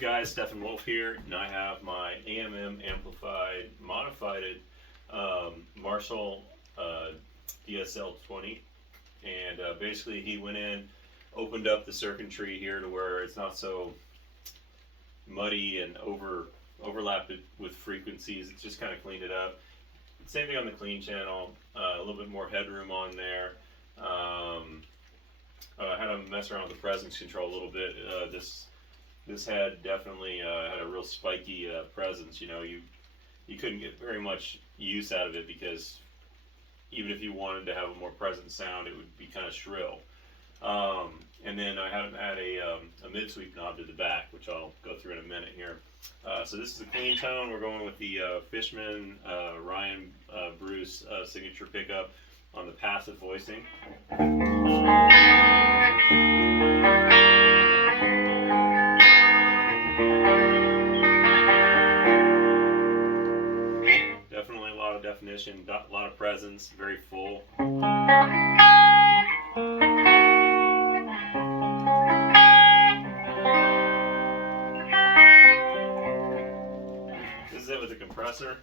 up, guys? Stephen Wolf here, and I have my AMM amplified modified Marshall DSL-20, and basically he went in, opened up the circuitry here to where it's not so muddy and overlapped with frequencies. It's just kind of cleaned it up. Same thing on the clean channel, a little bit more headroom on there. I had to mess around with the presence control a little bit. This had definitely had a real spiky presence. You know, you couldn't get very much use out of it because even if you wanted to have a more present sound, it would be kind of shrill. And then I haven't had a mid-sweep knob to the back, which I'll go through in a minute here. So this is a clean tone. We're going with the Fishman Ryan Bruce signature pickup on the passive voicing. Definitely a lot of definition, a lot of presence, very full. This is it with the compressor.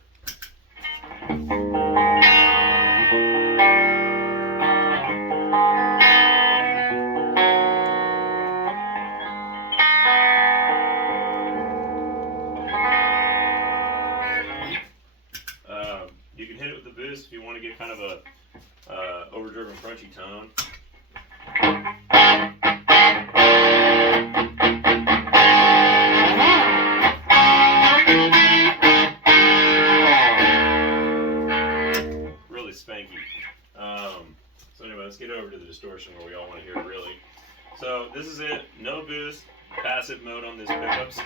You can hit it with the boost if you want to get kind of a overdriven crunchy tone. Really spanky. So anyway, let's get over to the distortion where we all want to hear it really. So this is it, no boost, passive mode on this pickups.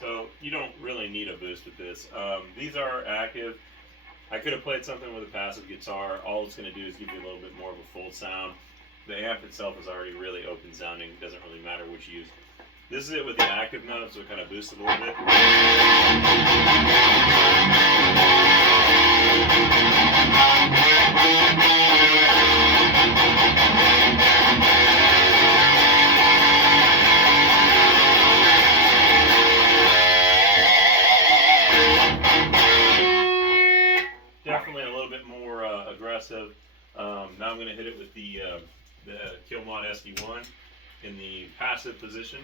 So you don't really need a boost with this. These are active. I could have played something with a passive guitar. All it's going to do is give you a little bit more of a full sound. The amp itself is already really open sounding. It doesn't really matter which you use. This is it with the active mode, so it kind of boosts it a little bit. Definitely a little bit more aggressive. Now I'm going to hit it with the Killmod SD1 in the passive position.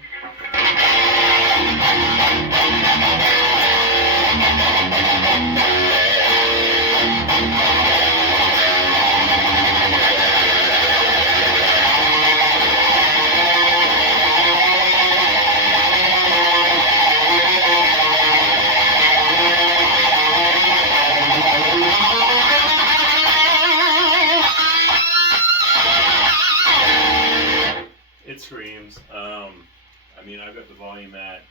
It screams. I mean, I've got the volume at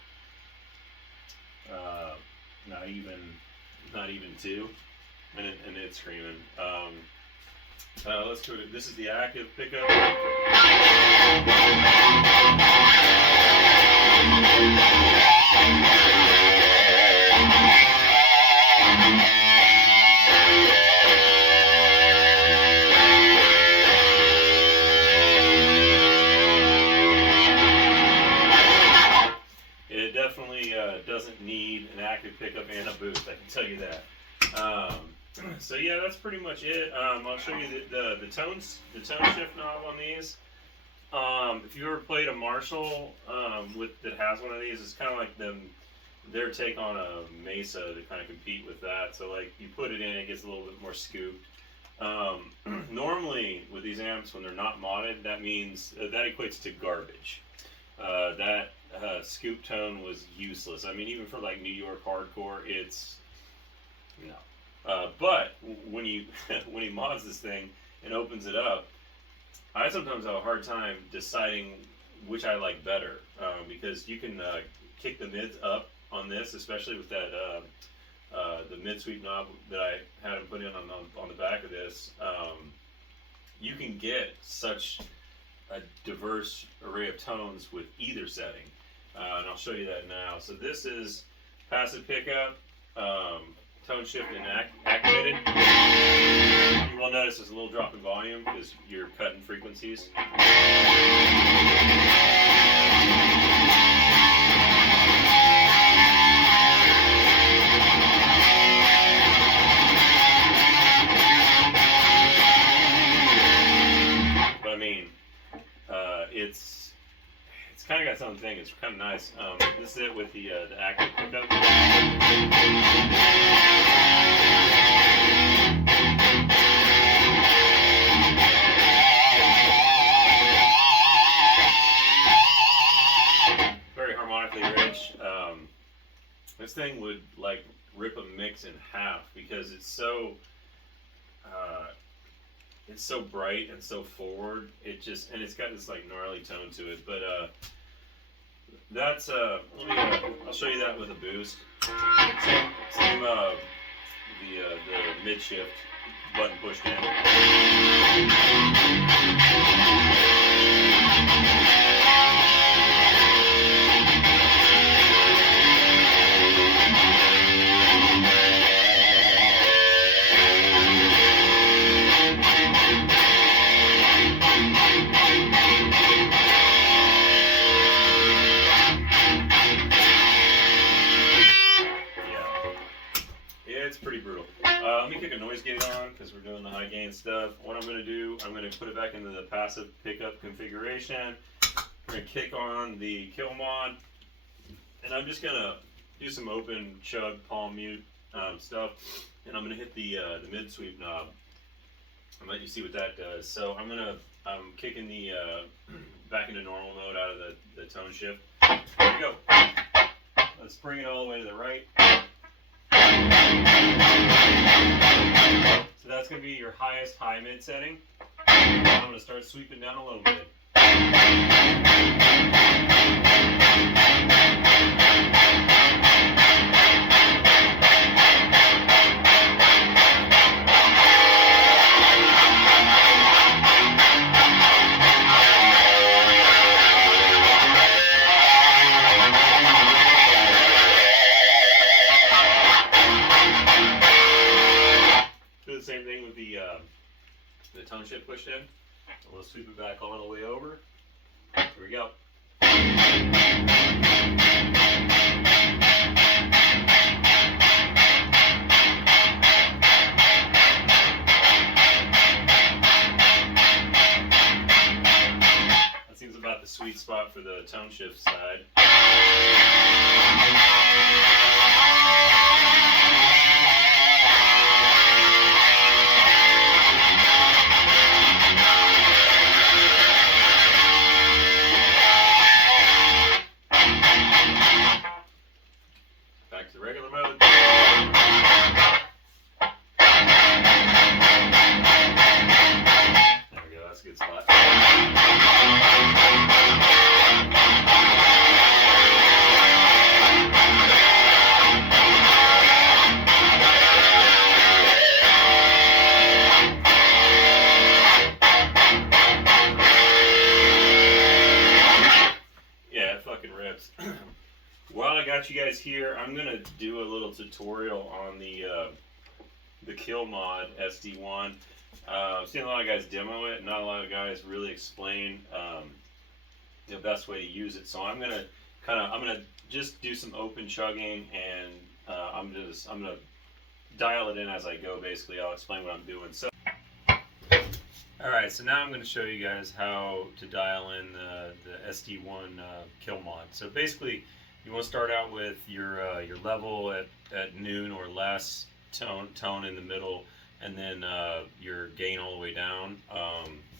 not even 2, and it's screaming. Let's go to this is the active pickup. It definitely doesn't need an active pickup and a boost, I can tell you that. So yeah, that's pretty much it. I'll show you the tone shift knob on these. If you ever played a Marshall that has one of these, it's kind of like their take on a Mesa to kind of compete with that. So like you put it in, it gets a little bit more scooped. Normally with these amps, when they're not modded, that means that equates to garbage. That scoop tone was useless. I mean, even for like New York hardcore, it's no. But when when he mods this thing and opens it up, I sometimes have a hard time deciding which I like better, because you can kick the mids up on this, especially with that the mid sweep knob that I had him put in on the back of this. You can get such a diverse array of tones with either setting. And I'll show you that now. So this is passive pickup, tone shift and activated. You will notice there's a little drop in volume because you're cutting frequencies. But I mean, it's kind of got its own thing. It's kind of nice. This is it with the active pickup. Very harmonically rich. This thing would like rip a mix in half because it's so bright and so forward. It just, and it's got this like gnarly tone to it. But that's I'll show you that with a boost. Same the mid shift button pushed in. It's pretty brutal. Let me kick a noise gate on because we're doing the high gain stuff. What I'm going to do, I'm going to put it back into the passive pickup configuration. We're going to kick on the kill mod, and I'm just going to do some open chug palm mute stuff, and I'm going to hit the mid sweep knob and let you see what that does. So I'm kicking the back into normal mode out of the tone shift. Here we go. Let's bring it all the way to the right. So that's going to be your highest high mid setting. I'm going to start sweeping down a low mid. Same thing with the tone shift pushed in. We'll sweep it back all the way over. Here we go. That seems about the sweet spot for the tone shift side. Back to regular mode. There we go, that's a good spot. Yeah, it fucking rips. While I got you guys here, I'm gonna do a little tutorial on the Kill Mod SD1. I've seen a lot of guys demo it, not a lot of guys really explain the best way to use it. So I'm gonna just do some open chugging, and I'm gonna dial it in as I go. Basically, I'll explain what I'm doing. So, all right, so now I'm going to show you guys how to dial in the SD1 Kill Mod. So basically, you want to start out with your level at noon or less, tone in the middle, and then your gain all the way down.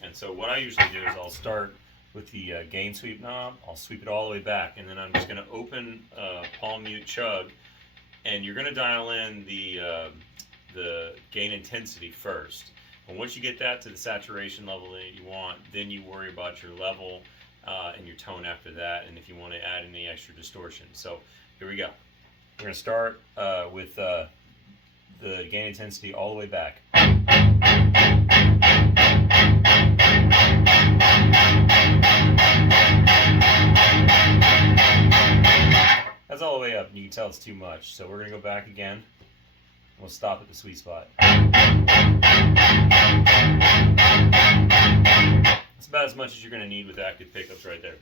And so what I usually do is I'll start with the gain sweep knob. I'll sweep it all the way back, and then I'm just going to open palm mute chug, and you're going to dial in the gain intensity first. And once you get that to the saturation level that you want, then you worry about your level and your tone after that, and if you want to add any extra distortion. So here we go. We're going to start with the gain intensity all the way back. up, and you can tell it's too much. So we're going to go back again. We'll stop at the sweet spot. It's about as much as you're going to need with active pickups right there.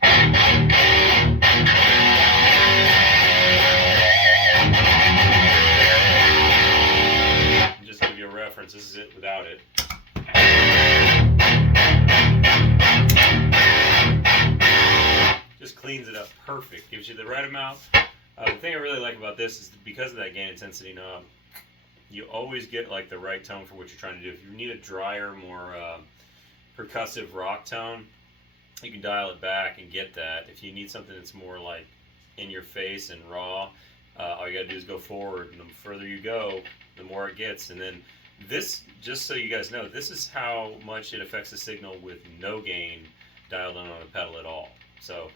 And just to give you a reference, this is it without it. Just cleans it up perfect. Gives you the right amount. The thing I really like about this is because of that gain intensity knob, you always get like the right tone for what you're trying to do. If you need a drier, more percussive rock tone, you can dial it back and get that. If you need something that's more like in your face and raw, all you gotta do is go forward, and the further you go, the more it gets. And then this, just so you guys know, this is how much it affects the signal with no gain dialed in on the pedal at all. So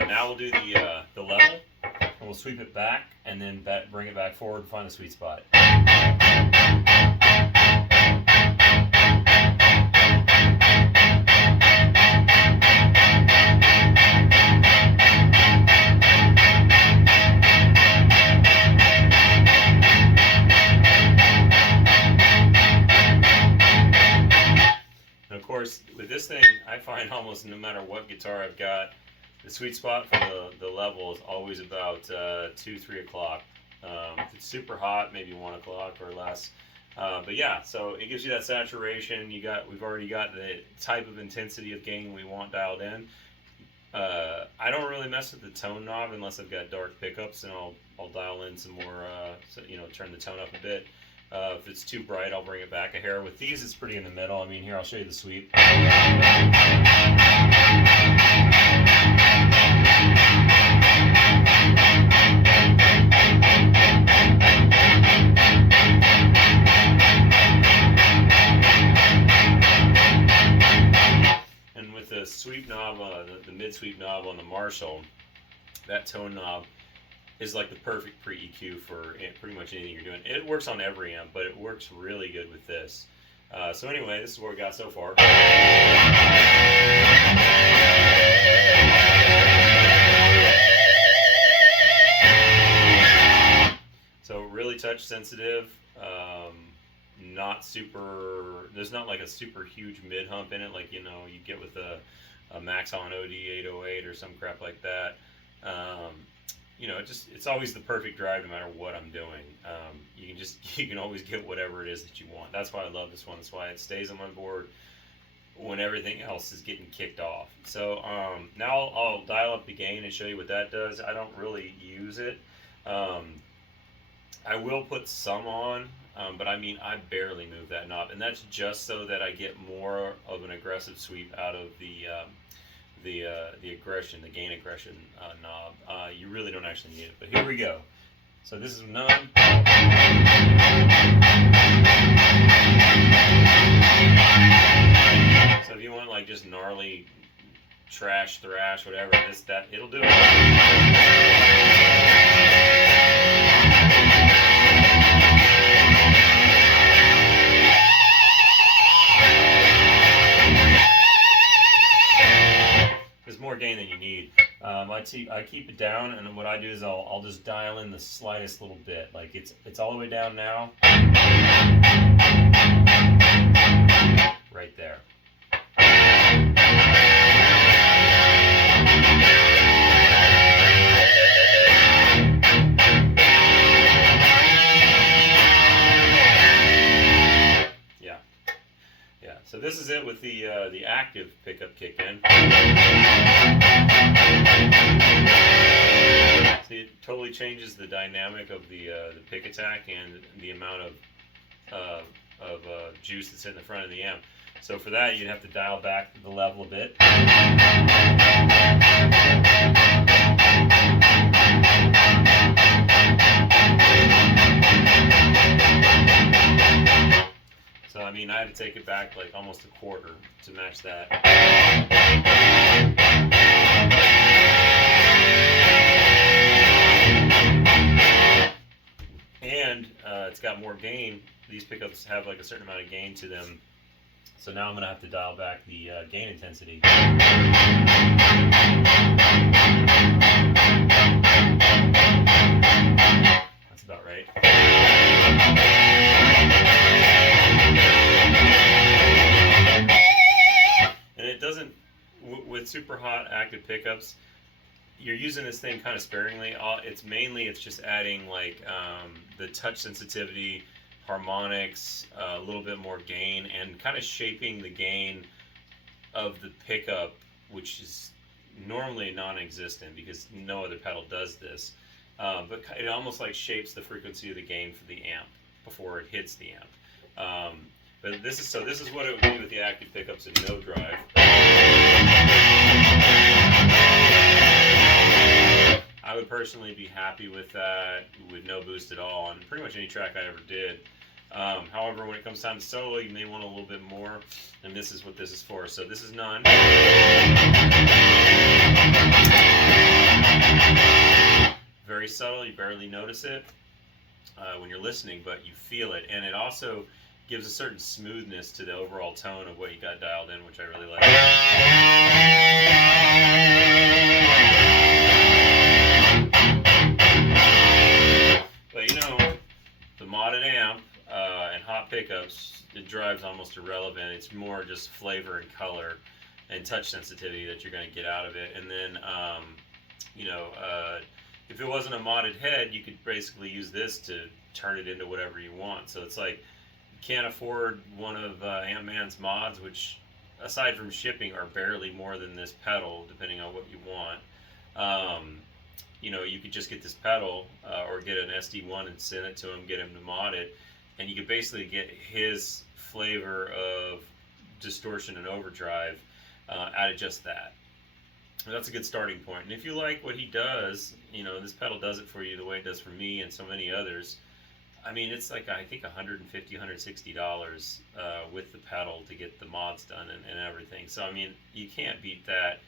now we'll do the level, and we'll sweep it back, and then bring it back forward and find the sweet spot. With this thing, I find almost no matter what guitar I've got, the sweet spot for the level is always about 2-3 o'clock. If it's super hot, maybe 1 o'clock or less. But yeah, so it gives you that saturation. We've already got the type of intensity of gain we want dialed in. I don't really mess with the tone knob unless I've got dark pickups, and I'll dial in some more, turn the tone up a bit. If it's too bright, I'll bring it back a hair. With these, it's pretty in the middle. I mean, here, I'll show you the sweep. And with the sweep knob, the mid-sweep knob on the Marshall, that tone knob is like the perfect pre-EQ for pretty much anything you're doing. It works on every amp, but it works really good with this. So anyway, this is what we got so far. So really touch sensitive, not super, there's not like a super huge mid hump in it like you get with a Maxon OD 808 or some crap like that. It's always the perfect drive no matter what I'm doing. You can always get whatever it is that you want. That's why I love this one. That's why it stays on my board when everything else is getting kicked off. So now I'll dial up the gain and show you what that does. I don't really use it. I will put some on, but I barely move that knob, and that's just so that I get more of an aggressive sweep out of the aggression, the gain aggression knob. You really don't actually need it, but here we go. So this is none. So if you want like just gnarly trash, thrash, whatever, it'll do it. More gain than you need. I keep it down, and what I do is I'll just dial in the slightest little bit. Like it's all the way down now, right there. Yeah. So this is it with the active pickup kick in. See, it totally changes the dynamic of the pick attack and the amount of juice that's in the front of the amp. So for that, you'd have to dial back the level a bit. So I had to take it back like almost a quarter to match that. And it's got more gain. These pickups have like a certain amount of gain to them. So now I'm going to have to dial back the gain intensity. That's about right. And it doesn't, with super hot active pickups, you're using this thing kind of sparingly. It's just adding like the touch sensitivity, harmonics, a little bit more gain, and kind of shaping the gain of the pickup, which is normally non-existent because no other pedal does this. But it almost like shapes the frequency of the gain for the amp before it hits the amp. But this is what it would be with the active pickups in no drive. I would personally be happy with that with no boost at all on pretty much any track I ever did. However, when it comes time to solo, you may want a little bit more, and this is what this is for. So this is none. Very subtle, you barely notice it when you're listening, but you feel it, and it also gives a certain smoothness to the overall tone of what you got dialed in, which I really like. But the modded amp and hot pickups, it drives almost irrelevant. It's more just flavor and color and touch sensitivity that you're going to get out of it. And then, if it wasn't a modded head, you could basically use this to turn it into whatever you want. So it's like you can't afford one of Ant-Man's mods, which aside from shipping are barely more than this pedal, depending on what you want. You could just get this pedal or get an SD1 and send it to him, get him to mod it, and you could basically get his flavor of distortion and overdrive out of just that. And that's a good starting point. And if you like what he does, this pedal does it for you the way it does for me and so many others. I mean, it's like, I think $150, $160 with the pedal to get the mods done and everything. So, I mean, you can't beat that.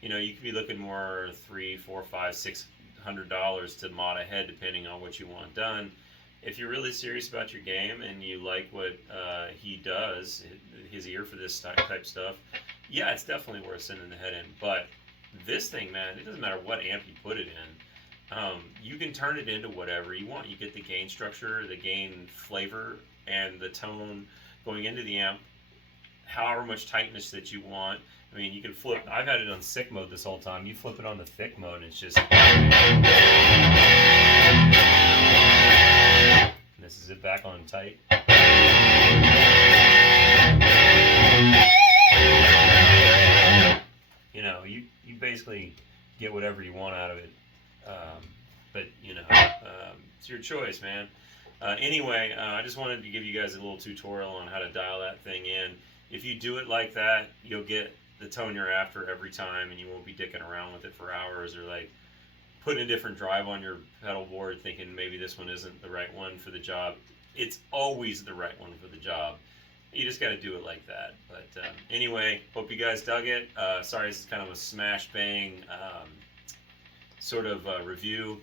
You could be looking more $300, $400, $500, $600 to mod a head depending on what you want done. If you're really serious about your game and you like what he does, his ear for this type stuff, yeah, it's definitely worth sending the head in. But this thing, man, it doesn't matter what amp you put it in. You can turn it into whatever you want. You get the gain structure, the gain flavor, and the tone going into the amp, however much tightness that you want. I mean, you can flip. I've had it on sick mode this whole time. You flip it on the thick mode, and it's just. And this is it back on tight. You basically get whatever you want out of it. But it's your choice, man. Anyway, I just wanted to give you guys a little tutorial on how to dial that thing in. If you do it like that, you'll get the tone you're after every time, and you won't be dicking around with it for hours or like putting a different drive on your pedal board thinking maybe this one isn't the right one for the job. It's always the right one for the job. You just got to do it like that. But anyway, hope you guys dug it. Sorry, this is kind of a smash bang sort of review.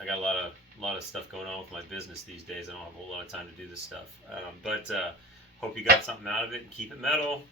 I got a lot of stuff going on with my business these days. I don't have a whole lot of time to do this stuff. But hope you got something out of it, and keep it metal.